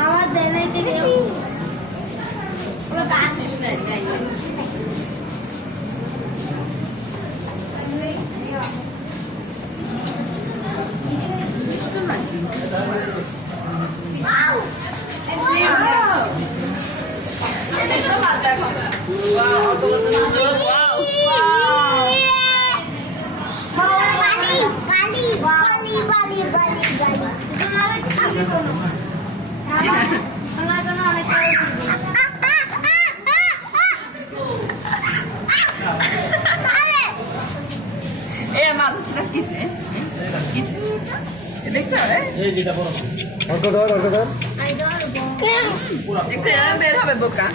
আমার দেনাইতে গেল ওরা আসিস না যাই বের হবে বোকা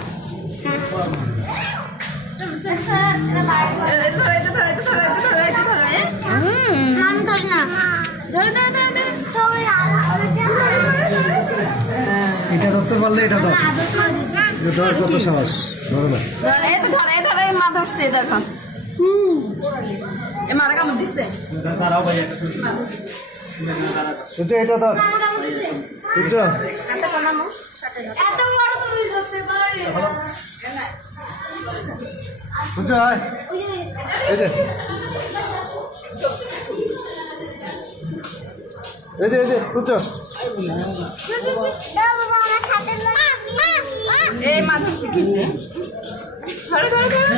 এটা ধরতে পারলে এটা ধর ধর কত সাহস ধরো না ধরে ধরে মা ধরছে দেখো এ মারা কামড় দিচ্ছে সূর্য এটা ধর সূর্য এত বড় তুমি ধরতে পারো সূর্য আয় এই যে সূর্য এই মা ধরছে কিসে ধরে ধরে ধরে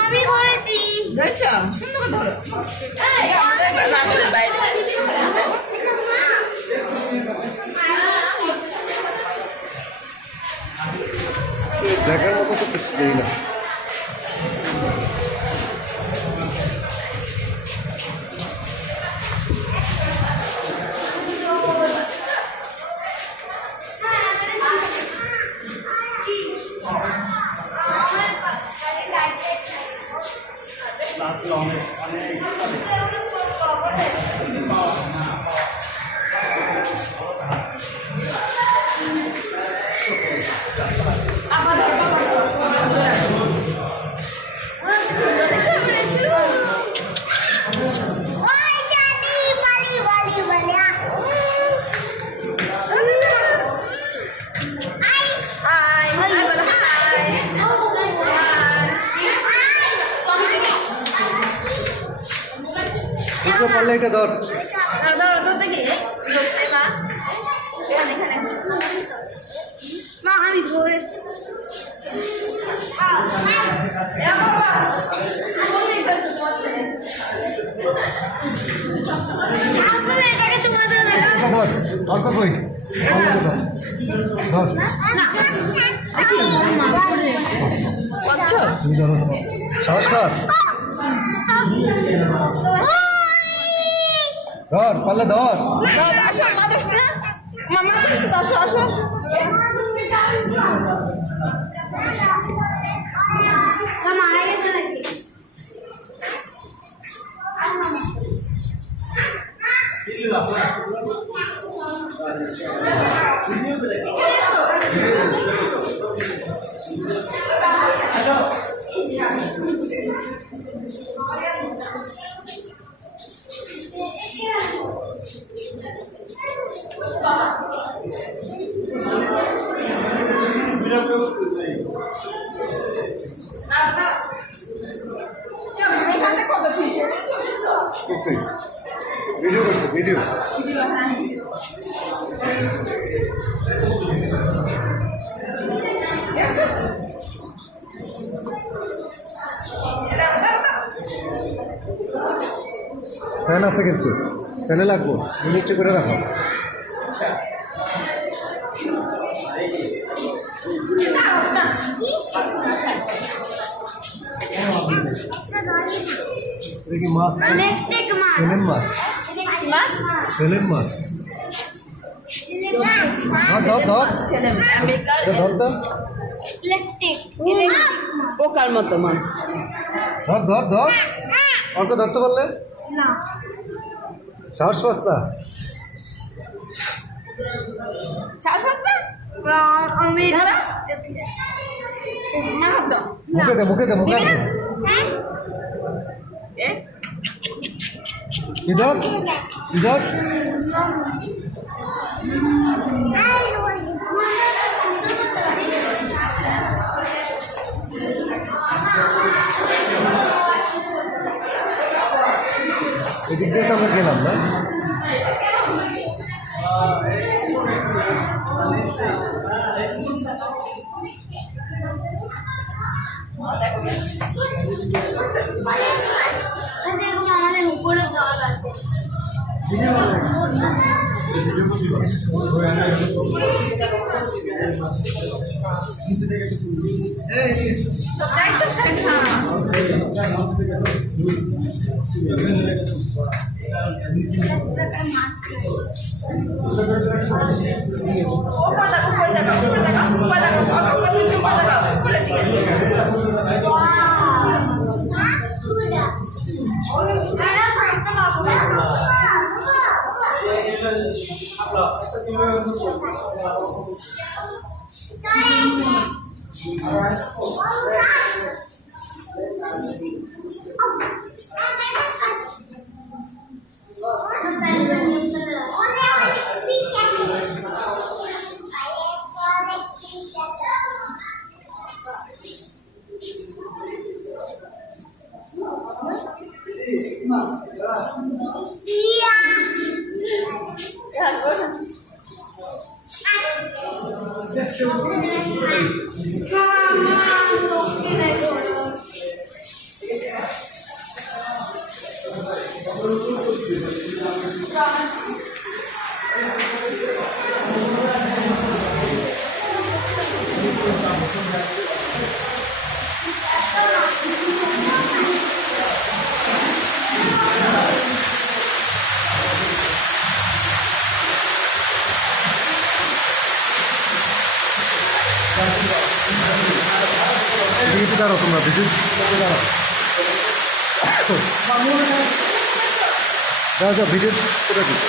আমি করেছি ধরেছ সুন্দর করে ধরো বাইরে দেখার মতো তো কিছু দেই না পারলে এটা ধর মা আমি ধরে আসলে এটাকে তোমাদের ধর অল্প কই ধর সাহস পাস ধর পারলে ধর আসো মা ধরছে না মামা ধরছে আসো আসো আসো মারা গেছে নাকি ভিডিও করছে ভিডিও ফ্যান আছে কিন্তু ফ্যানে লাগবো নিচে করে রাখো দেখি মাছ সেলেন মাছ সেলেন মাছ ধর ধর ধর ধর পোকার মতো মাছ ধর ধর ধর অল্প ধরতে পারলে সাহস পাস না শ্বাস পাস না আমি মুখে দে মুখে দে মুখে দে হ্যাঁ इधर इधर এদিক দিয়ে তো আমরা গেলাম না দেখো আমাদের উপরে জল আছে এদিকে দাঁড়াও তোমরা দিদি দাঁড়াও যাও ভিডিও করে দিই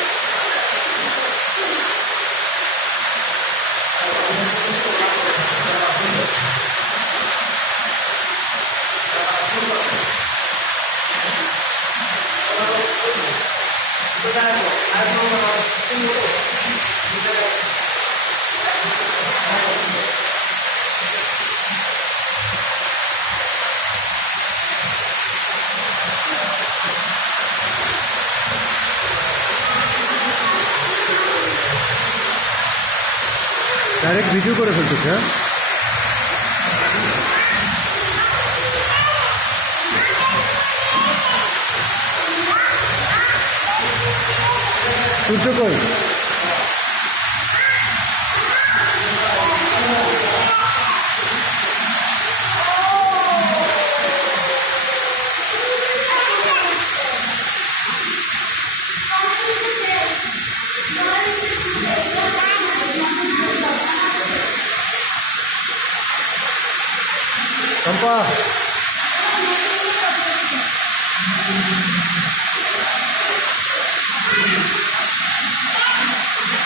ডাইরেক্ট ভিডিও করে ফেলতেছে হ্যাঁ সূর্য কই চম্পা